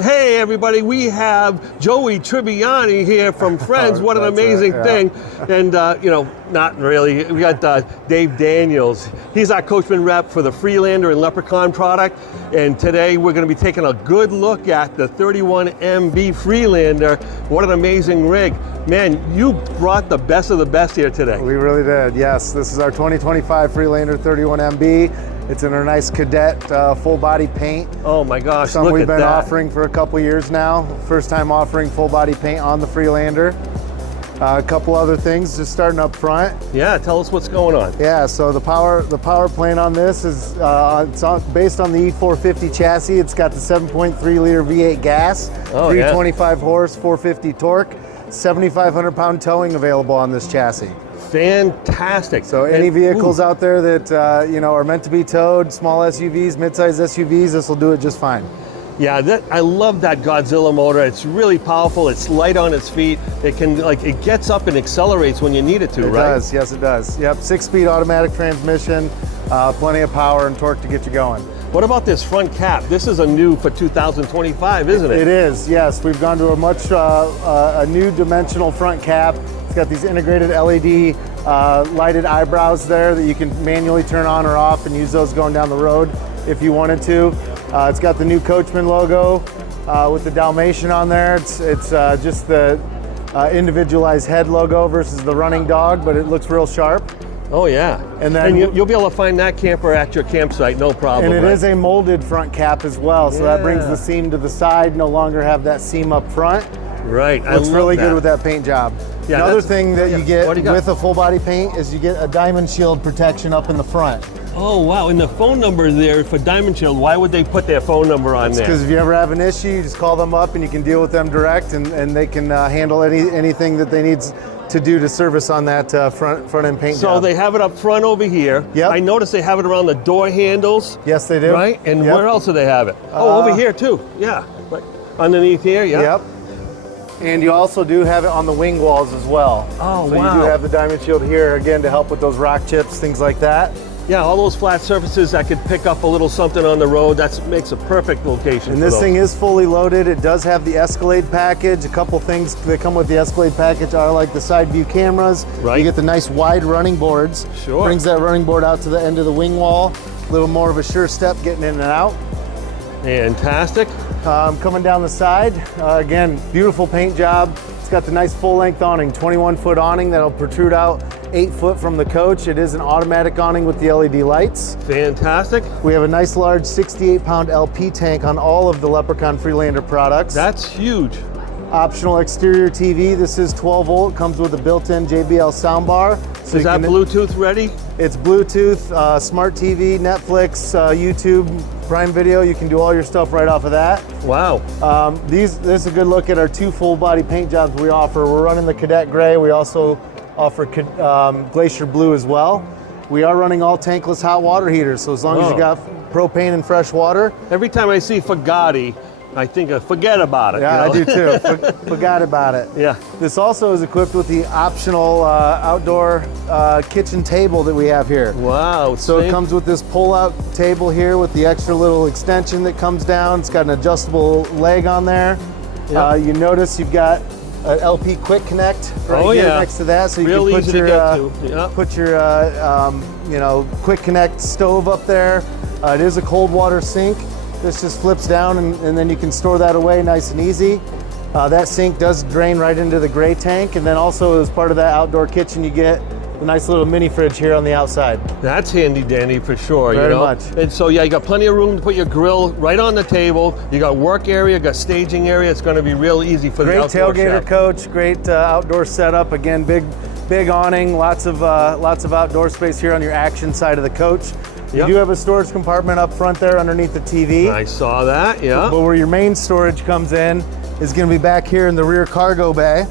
Hey everybody, we have Joey Tribbiani here from Friends. What an amazing thing. And not really. We got Dave Daniels. He's our Coachmen rep for the Freelander and Leprechaun product. And today we're going to be taking a good look at the 31MB Freelander. What an amazing rig. Man, you brought the best of the best here today. We really did, yes. This is our 2025 Freelander 31MB. It's in our nice cadet full body paint. Oh my gosh, Something look we've at been that. offering for a couple years now. First time offering full body paint on the Freelander. A couple other things just starting up front. Yeah, tell us what's going on. Yeah, so the power plant on this is based on the E450 chassis. It's got the 7.3 liter V8 gas, 325 horse, 450 torque, 7,500 pound towing available on this chassis. Fantastic. So any vehicles out there that are meant to be towed, small SUVs, mid-size SUVs, this will do it just fine. Yeah, I love that Godzilla motor. It's really powerful. It's light on its feet. It gets up and accelerates when you need it to, right? It does, yes it does. Yep, 6-speed automatic transmission, plenty of power and torque to get you going. What about this front cap? This is a new for 2025, isn't it? It is, yes. We've gone to a new dimensional front cap. It's got these integrated LED lighted eyebrows there that you can manually turn on or off and use those going down the road if you wanted to. It's got the new Coachmen logo with the Dalmatian on there. It's just the individualized head logo versus the running dog, but it looks real sharp. Oh yeah, and then you'll be able to find that camper at your campsite, no problem. And it is a molded front cap as well, so that brings the seam to the side, no longer have that seam up front. Right, looks really good with that paint job. Yeah, another thing that you get with a full body paint is you get a diamond shield protection up in the front. Oh wow, and the phone number there for Diamond Shield, why would they put their phone number on there? Because if you ever have an issue, you just call them up and you can deal with them direct, and they can handle anything that they need to do to service on that front end paint job. So they have it up front over here. Yep. I noticed they have it around the door handles. Yes, they do. Right? And where else do they have it? Over here too. Yeah. Right underneath here. Yeah. Yep. And you also do have it on the wing walls as well. Oh, so wow. You do have the diamond shield here again to help with those rock chips, things like that. Yeah, all those flat surfaces that could pick up a little something on the road, that makes a perfect location. And this thing is fully loaded. It does have the Escalade package. A couple things that come with the Escalade package are like the side view cameras. Right. You get the nice wide running boards. Sure. Brings that running board out to the end of the wing wall. A little more of a sure step getting in and out. Fantastic. Coming down the side, again, beautiful paint job. It's got the nice full-length awning, 21-foot awning that'll protrude out 8 foot from the coach. It is an automatic awning with the LED lights. Fantastic. We have a nice large 68-pound LP tank on all of the Leprechaun Freelander products. That's huge. Optional exterior TV. This is 12 volt, comes with a built-in JBL soundbar. So is that Bluetooth ready? It's Bluetooth, smart TV, Netflix, YouTube, Prime Video. You can do all your stuff right off of that. Wow. This is a good look at our 2 full body paint jobs we offer. We're running the Cadet Gray. We also offer Glacier Blue as well. We are running all tankless hot water heaters, so as long as you got propane and fresh water. Every time I see Fagatti, I think of forget about it. Yeah, I do too. Forgot about it. Yeah. This also is equipped with the optional outdoor kitchen table that we have here. Wow. So it comes with this pull-out table here with the extra little extension that comes down. It's got an adjustable leg on there. Yep. You notice you've got an LP Quick Connect right here next to that, so you can put your Quick Connect stove up there. It is a cold water sink. This just flips down and then you can store that away nice and easy. That sink does drain right into the gray tank, and then also as part of that outdoor kitchen you get a nice little mini fridge here on the outside. That's handy dandy for sure. Very much. And so yeah, you got plenty of room to put your grill right on the table. You got work area, you got staging area. It's going to be real easy for the outdoor Great tailgater coach, great outdoor setup. Again, big awning, lots of outdoor space here on your action side of the coach. You do have a storage compartment up front there underneath the TV. I saw that, yeah. But where your main storage comes in is going to be back here in the rear cargo bay.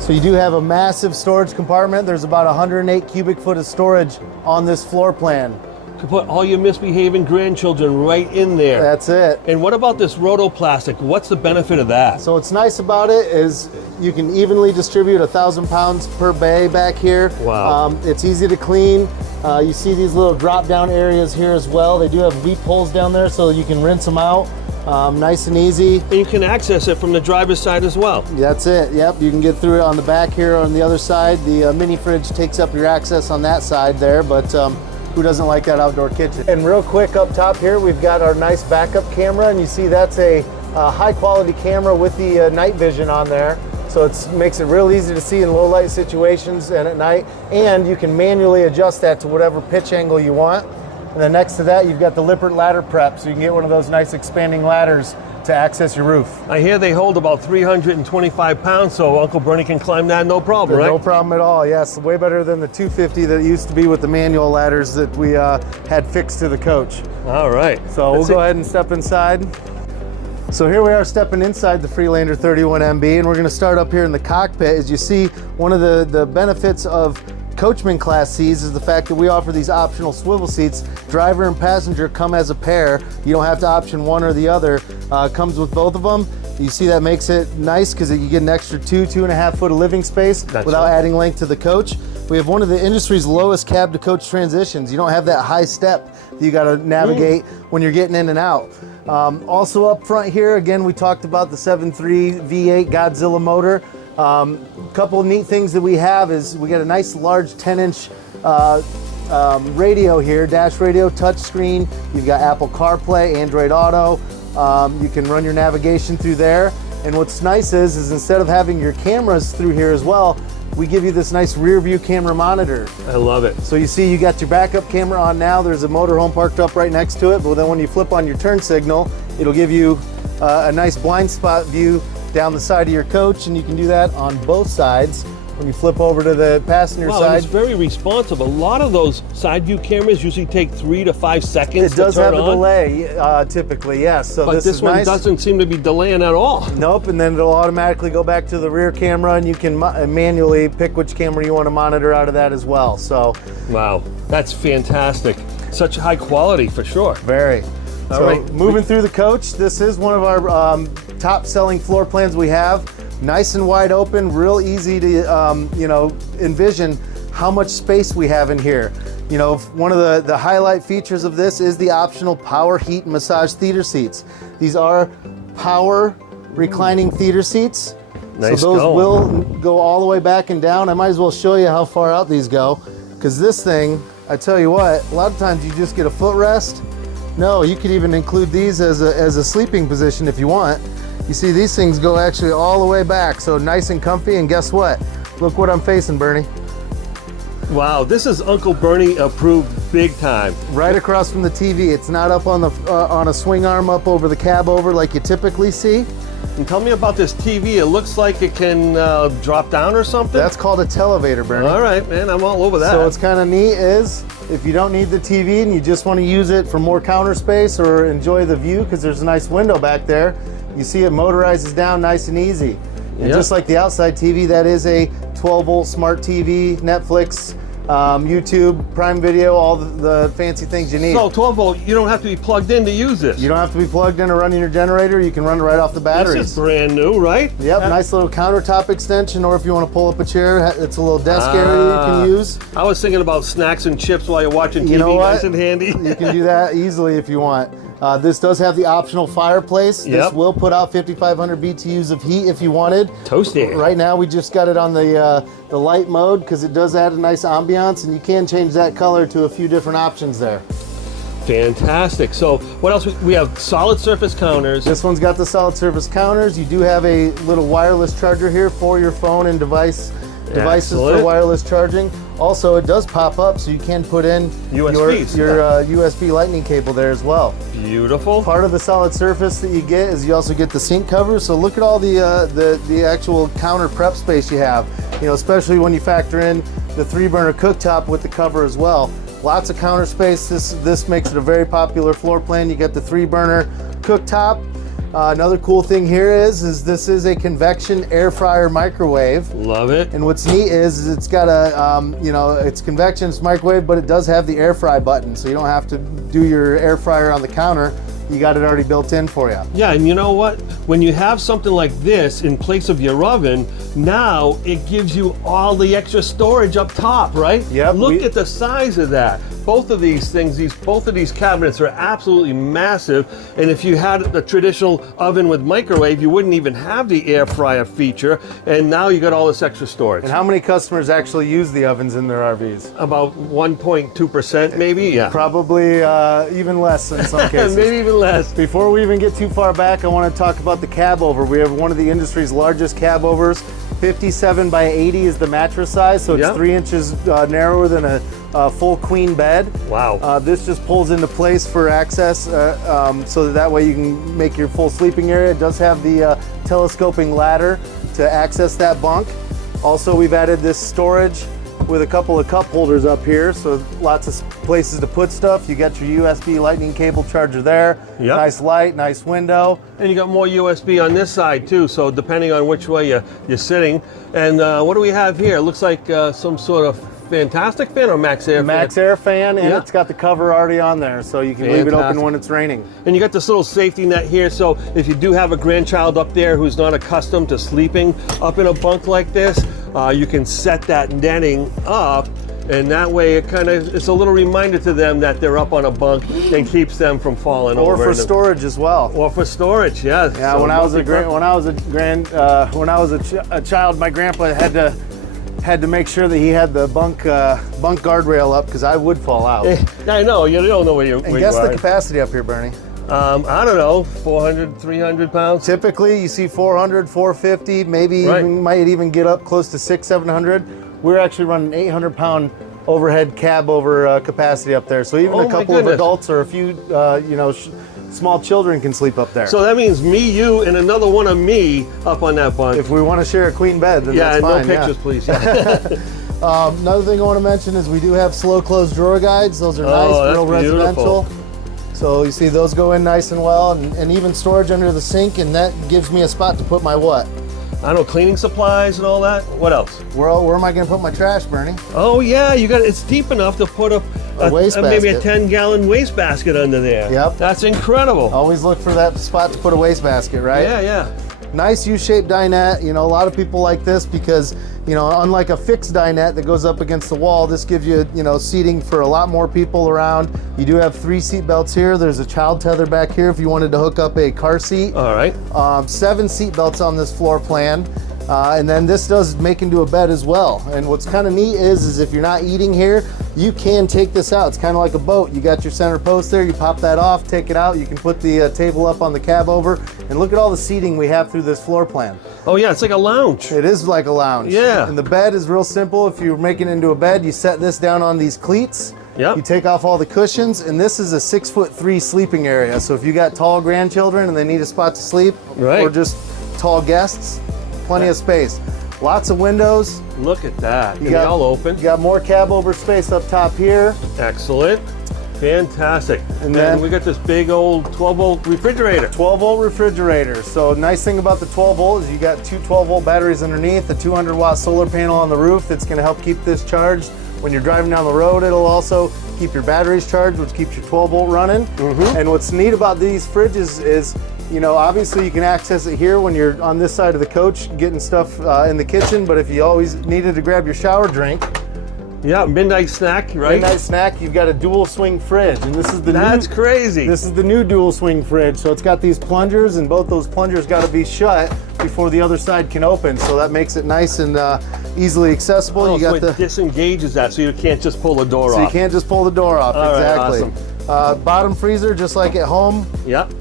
So you do have a massive storage compartment. There's about 108 cubic foot of storage on this floor plan. You can put all your misbehaving grandchildren right in there. That's it. And what about this rotoplastic? What's the benefit of that? So what's nice about it is you can evenly distribute 1,000 pounds per bay back here. Wow. It's easy to clean. You see these little drop down areas here as well. They do have weep holes down there so you can rinse them out. Nice and easy. And you can access it from the driver's side as well. That's it, yep. You can get through it on the back here on the other side. The mini fridge takes up your access on that side there, but who doesn't like that outdoor kitchen? And real quick up top here, we've got our nice backup camera, and you see that's a high quality camera with the night vision on there. So it makes it real easy to see in low light situations and at night, and you can manually adjust that to whatever pitch angle you want. And then next to that, you've got the Lippert ladder prep, so you can get one of those nice expanding ladders to access your roof. I hear they hold about 325 pounds, so Uncle Bernie can climb that no problem, right? No problem at all, yes. Way better than the 250 that used to be with the manual ladders that we had fixed to the coach. All right. So we'll go ahead and step inside. So here we are stepping inside the Freelander 31MB, and we're gonna start up here in the cockpit. As you see, one of the benefits of Coachmen Class Cs is the fact that we offer these optional swivel seats. Driver and passenger come as a pair. You don't have to option one or the other. Comes with both of them. You see that makes it nice because you get an extra 2.5 foot of living space without adding length to the coach. We have one of the industry's lowest cab to coach transitions. You don't have that high step that you gotta navigate when you're getting in and out. Also up front here, again, we talked about the 7.3 V8 Godzilla motor. Couple of neat things that we have is we got a nice large 10-inch radio here, dash radio, touch screen. You've got Apple CarPlay, Android Auto. You can run your navigation through there. And what's nice is instead of having your cameras through here as well, we give you this nice rear view camera monitor. I love it. So you see you got your backup camera on now. There's a motorhome parked up right next to it, but then when you flip on your turn signal, it'll give you a nice blind spot view down the side of your coach, and you can do that on both sides. When you flip over to the passenger Wow, side, it's very responsive. A lot of those side view cameras usually take 3 to 5 seconds it does to turn have a on. delay typically, yes. So But this one nice. doesn't seem to be delaying at all. Nope, and then it'll automatically go back to the rear camera, and you can manually pick which camera you want to monitor out of that as well. So, wow, that's fantastic. Such high quality for sure. very. All So right. moving through the coach, this is one of our top selling floor plans we have. Nice and wide open, real easy to envision how much space we have in here. You know, one of the highlight features of this is the optional power heat and massage theater seats. These are power reclining theater seats. Nice so those going. will go all the way back and down. I might as well show you how far out these go, because this thing, I tell you what, a lot of times you just get a footrest. No, you could even include these as a sleeping position if you want. You see, these things go actually all the way back, so nice and comfy, and guess what? Look what I'm facing, Bernie. Wow, this is Uncle Bernie approved big time. Right across from the TV. It's not up on the on a swing arm up over the cab over like you typically see. And tell me about this TV. It looks like it can drop down or something. That's called a televator, Bernie. All right, man, I'm all over that. So what's kind of neat is if you don't need the TV and you just want to use it for more counter space or enjoy the view because there's a nice window back there, you see it motorizes down nice and easy. And just like the outside TV, that is a 12-volt smart TV, Netflix, YouTube, Prime Video, all the fancy things you need. So 12 volt, you don't have to be plugged in to use this. You don't have to be plugged in or running your generator. You can run it right off the batteries. This is brand new, right? Yep, nice little countertop extension, or if you want to pull up a chair, it's a little desk area you can use. I was thinking about snacks and chips while you're watching TV. You know what? Nice and handy. You can do that easily if you want. This does have the optional fireplace. This will put out 5,500 BTUs of heat if you wanted. Toasty. Right now we just got it on the light mode because it does add a nice ambiance, and you can change that color to a few different options there. Fantastic. So what else? We have solid surface counters. This one's got the solid surface counters. You do have a little wireless charger here for your phone and devices for wireless charging. Also, it does pop up, so you can put in USBs. your USB lightning cable there as well. Beautiful. Part of the solid surface that you get is you also get the sink cover. So look at all the actual counter prep space you have. You know, especially when you factor in the 3-burner cooktop with the cover as well. Lots of counter space. This makes it a very popular floor plan. You get the 3-burner cooktop. Another cool thing here is this is a convection air fryer microwave. Love it. And what's neat is it's got a, it's convection, it's microwave, but it does have the air fry button. So you don't have to do your air fryer on the counter. you got it already built in for you. Yeah, and you know what? When you have something like this in place of your oven, now it gives you all the extra storage up top, right? Yep. Look at the size of that. Both of these things, both of these cabinets are absolutely massive. And if you had a traditional oven with microwave, you wouldn't even have the air fryer feature. And now you got all this extra storage. And how many customers actually use the ovens in their RVs? About 1.2% maybe, yeah. Probably even less in some cases. Maybe even less. Before we even get too far back, I want to talk about the cab over. We have one of the industry's largest cab overs. 57 by 80 is the mattress size, so it's 3 inches narrower than a full queen bed. Wow. This just pulls into place for access, so that way you can make your full sleeping area. It does have the telescoping ladder to access that bunk. Also, we've added this storage with a couple of cup holders up here, so lots of places to put stuff. You got your USB lightning cable charger there. Yep. Nice light, nice window. And you got more USB on this side too, so depending on which way you're sitting. And what do we have here? It looks like some sort of Fantastic fan or Max Air fan? Max Air fan, and Yeah. it's got the cover already on there, so you can leave it open when it's raining. And you got this little safety net here, so if you do have a grandchild up there who's not accustomed to sleeping up in a bunk like this, you can set that netting up, and that way it's a little reminder to them that they're up on a bunk and keeps them from falling over. Or for storage as well. Or for storage, yes. Yeah, So when I was a child, my grandpa had to make sure that he had the bunk guardrail up because I would fall out. I know, you don't know where you And guess the capacity up here, Bernie. I don't know, 400, 300 pounds? Typically, you see 400, 450, maybe might even get up close to 600, 700. We're actually running 800-pound overhead cab over capacity up there. So even a couple of adults or a few, small children can sleep up there. So that means me, you, and another one of me up on that bunk. If we want to share a queen bed, then that's fine. No pictures, please. Another thing I want to mention is we do have slow close drawer guides. Those are nice, real residential. So you see those go in nice and well, and even storage under the sink, and that gives me a spot to put my what? I don't know, cleaning supplies and all that. What else? Where am I going to put my trash, Bernie? Oh yeah, it's deep enough to put maybe a 10-gallon wastebasket under there. Yep. That's incredible. Always look for that spot to put a wastebasket, right? Yeah. Nice U-shaped dinette. A lot of people like this because, unlike a fixed dinette that goes up against the wall, this gives you, seating for a lot more people around. You do have 3 seat belts here. There's a child tether back here if you wanted to hook up a car seat. All right. 7 seat belts on this floor plan. And then this does make into a bed as well. And what's kind of neat is if you're not eating here, you can take this out. It's kind of like a boat. You got your center post there, you pop that off, take it out. You can put the table up on the cab over, and look at all the seating we have through this floor plan. Oh yeah, it's like a lounge. It is like a lounge. Yeah. And the bed is real simple. If you're making it into a bed, you set this down on these cleats. Yep. You take off all the cushions, and this is a 6'3" sleeping area. So if you got tall grandchildren and they need a spot to sleep, or just tall guests, plenty of space. Lots of windows. Look at that. They all open. You got more cab over space up top here. Excellent. Fantastic. And then we got this big old 12-volt refrigerator. 12-volt refrigerator. So nice thing about the 12-volt is you got 2 12-volt batteries underneath, a 200-watt solar panel on the roof that's going to help keep this charged. When you're driving down the road, it'll also keep your batteries charged, which keeps your 12-volt running. And what's neat about these fridges is, obviously you can access it here when you're on this side of the coach getting stuff in the kitchen, but if you always needed to grab your shower drink. Yeah, midnight snack, right? Midnight snack, you've got a dual swing fridge, and this is the That's crazy. This is the new dual swing fridge, so it's got these plungers, and both those plungers got to be shut before the other side can open, so that makes it nice and easily accessible. Oh, so it disengages that, so you can't just pull the door off. So you can't just pull the door off, exactly. Right, awesome. Bottom freezer, just like at home. Yep.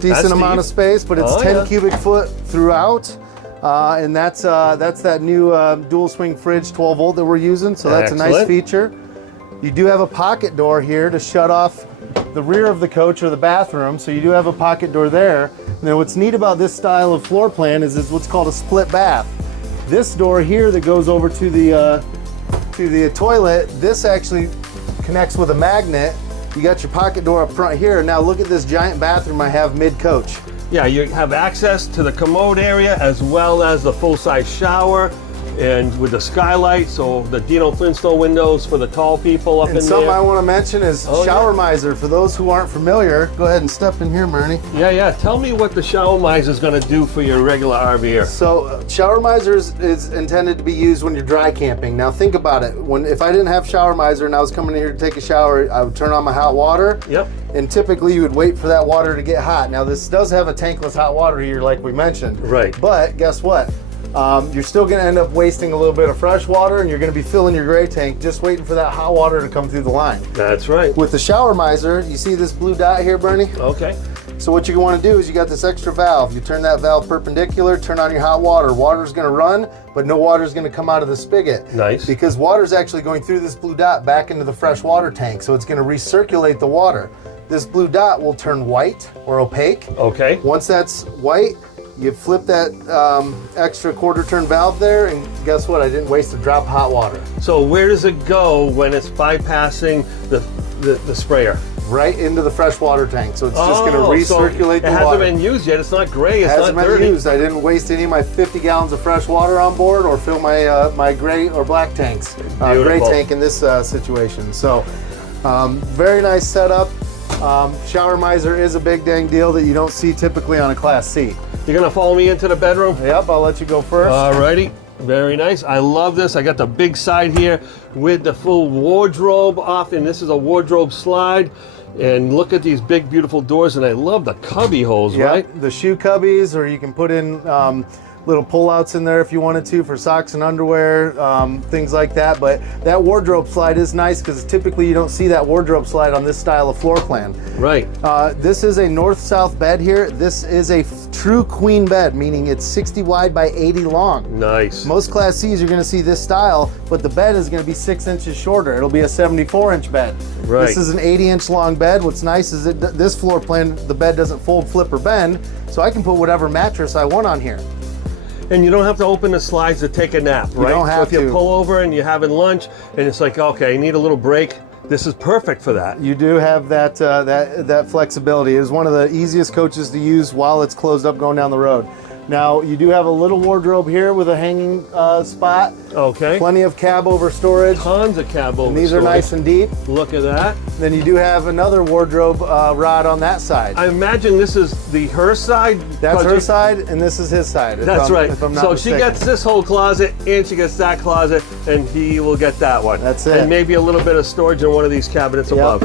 Decent amount of space, but it's 10 cubic foot throughout. And that's that new dual swing fridge 12-volt that we're using, so that's a nice feature. You do have a pocket door here to shut off the rear of the coach or the bathroom, so you do have a pocket door there. Now what's neat about this style of floor plan is it's what's called a split bath. This door here that goes over to the toilet, this actually connects with a magnet. You got your pocket door up front here. Now look at this giant bathroom I have mid-coach. Yeah, you have access to the commode area as well as the full-size shower. and with the skylight, so the Dino Flintstone windows for the tall people up in there. And something I want to mention is shower miser. For those who aren't familiar, go ahead and step in here, Bernie. Yeah. Tell me what the shower miser is going to do for your regular RVer. So shower miser is intended to be used when you're dry camping. Now think about it. If I didn't have shower miser and I was coming in here to take a shower, I would turn on my hot water. Yep. And typically you would wait for that water to get hot. Now this does have a tankless hot water here, like we mentioned. Right. But guess what? You're still going to end up wasting a little bit of fresh water, and you're going to be filling your gray tank just waiting for that hot water to come through the line. That's right. With the shower miser, you see this blue dot here, Bernie? Okay. So what you want to do is you got this extra valve. You turn that valve perpendicular, turn on your hot water. Water's going to run, but no water's going to come out of the spigot. Nice. Because water's actually going through this blue dot back into the fresh water tank, so it's going to recirculate the water. This blue dot will turn white or opaque. Okay. Once that's white, you flip that extra quarter turn valve there, and guess what? I didn't waste a drop of hot water. So where does it go when it's bypassing the sprayer? Right into the fresh water tank. So it's just going to recirculate the water. It hasn't been used yet. It's not gray. It's not dirty. Hasn't been used. I didn't waste any of my 50 gallons of fresh water on board or fill my my gray or black tanks. Gray tank in this situation. So very nice setup. Shower miser is a big dang deal that you don't see typically on a Class C. You're gonna follow me into the bedroom? Yep, I'll let you go first. Alrighty, very nice. I love this. I got the big side here with the full wardrobe off, and this is a wardrobe slide. And look at these big, beautiful doors, and I love the cubby holes, right? The shoe cubbies, or you can put in little pull-outs in there if you wanted to for socks and underwear, things like that. But that wardrobe slide is nice because typically you don't see that wardrobe slide on this style of floor plan. Right. This is a north-south bed here. This is a true queen bed, meaning it's 60 wide by 80 long. Nice. Most Class Cs you're going to see this style, but the bed is going to be 6 inches shorter. It'll be a 74-inch bed. Right. This is an 80-inch long bed. What's nice is that this floor plan, the bed doesn't fold, flip, or bend, so I can put whatever mattress I want on here. And you don't have to open the slides to take a nap, right? You don't have so if you pull over and you're having lunch and it's like, okay, I need a little break, this is perfect for that. You do have that that flexibility. It is one of the easiest coaches to use while it's closed up going down the road. Now, you do have a little wardrobe here with a hanging spot. Okay. Plenty of cab over storage. Tons of cab over storage. These are nice and deep. Look at that. Then you do have another wardrobe rod on that side. I imagine this is her side. That's her side, and this is his side. That's right. If I'm not so mistaken. she gets this whole closet, and she gets that closet, and he will get that one. That's it. And maybe a little bit of storage in one of these cabinets above.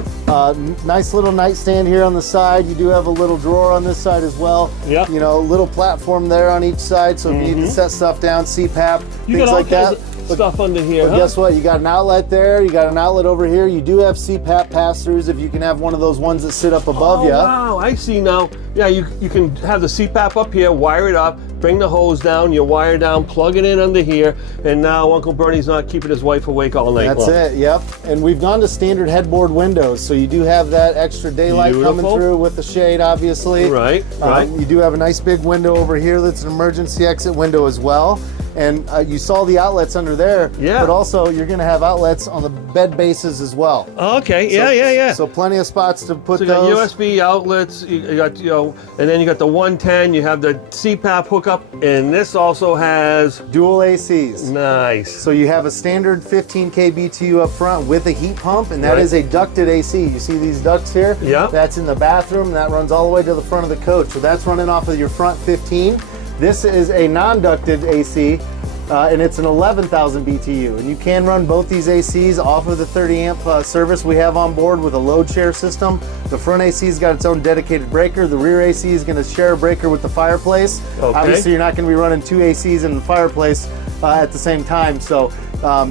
Nice little nightstand here on the side. You do have a little drawer on this side as well. Yeah. You know, little platform there on each side, so if you need to set stuff down, CPAP, things like that. Stuff under here. But guess what? You got an outlet there. You got an outlet over here. You do have CPAP pass-throughs if you can have one of those ones that sit up above you. Wow, I see now. Yeah, you can have the CPAP up here, wire it up, bring the hose down, you wire down, plug it in under here, and now Uncle Bernie's not keeping his wife awake all night long. That's it, yep. And we've gone to standard headboard windows, so you do have that extra daylight coming through with the shade, obviously. Right, right. You do have a nice big window over here that's an emergency exit window as well. And you saw the outlets under there, but also you're going to have outlets on the bed bases as well. Okay, yeah. So plenty of spots to put so those. You got USB outlets, you got, and then you got the 110, you have the CPAP hookup, and this also has dual ACs. Nice. So you have a standard 15K BTU up front with a heat pump, and that is a ducted AC. You see these ducts here? Yeah. That's in the bathroom, and that runs all the way to the front of the coach. So that's running off of your front 15. This is a non-ducted AC, and it's an 11,000 BTU. And you can run both these ACs off of the 30 amp service we have on board with a load share system. The front AC's got its own dedicated breaker. The rear AC is going to share a breaker with the fireplace. Okay. Obviously, you're not going to be running two ACs in the fireplace at the same time. So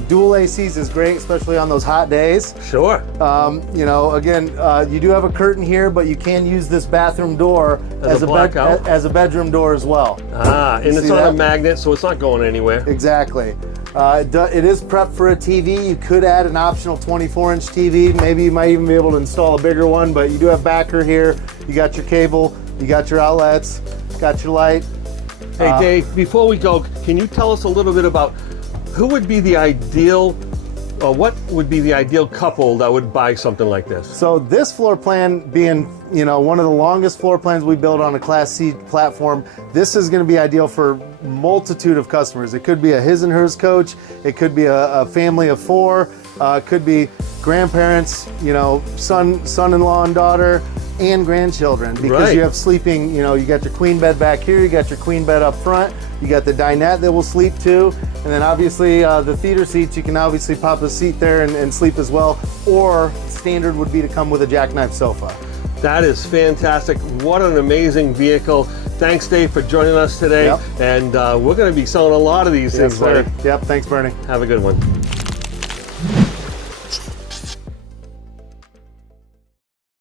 dual ACs is great, especially on those hot days. Sure. Again, you do have a curtain here, but you can use this bathroom door as a bedroom door as well. And it's on a magnet, so it's not going anywhere. Exactly. It is prepped for a TV. You could add an optional 24-inch TV. Maybe you might even be able to install a bigger one, but you do have backer here. You got your cable, you got your outlets, got your light. Hey, Dave, before we go, can you tell us a little bit about who would be the ideal what would be the ideal couple that would buy something like this? So this floor plan being, one of the longest floor plans we build on a Class C platform, this is going to be ideal for multitude of customers. It could be a his and hers coach. It could be a family of 4. It could be grandparents, son-in-law and daughter, and grandchildren, because you have sleeping, you got your queen bed back here, you got your queen bed up front, you got the dinette that will sleep too, and then obviously the theater seats, you can obviously pop a seat there and sleep as well, or standard would be to come with a jackknife sofa. That is fantastic. What an amazing vehicle. Thanks, Dave, for joining us today. Yep. And we're going to be selling a lot of these things, buddy. Yep, thanks, Bernie. Have a good one.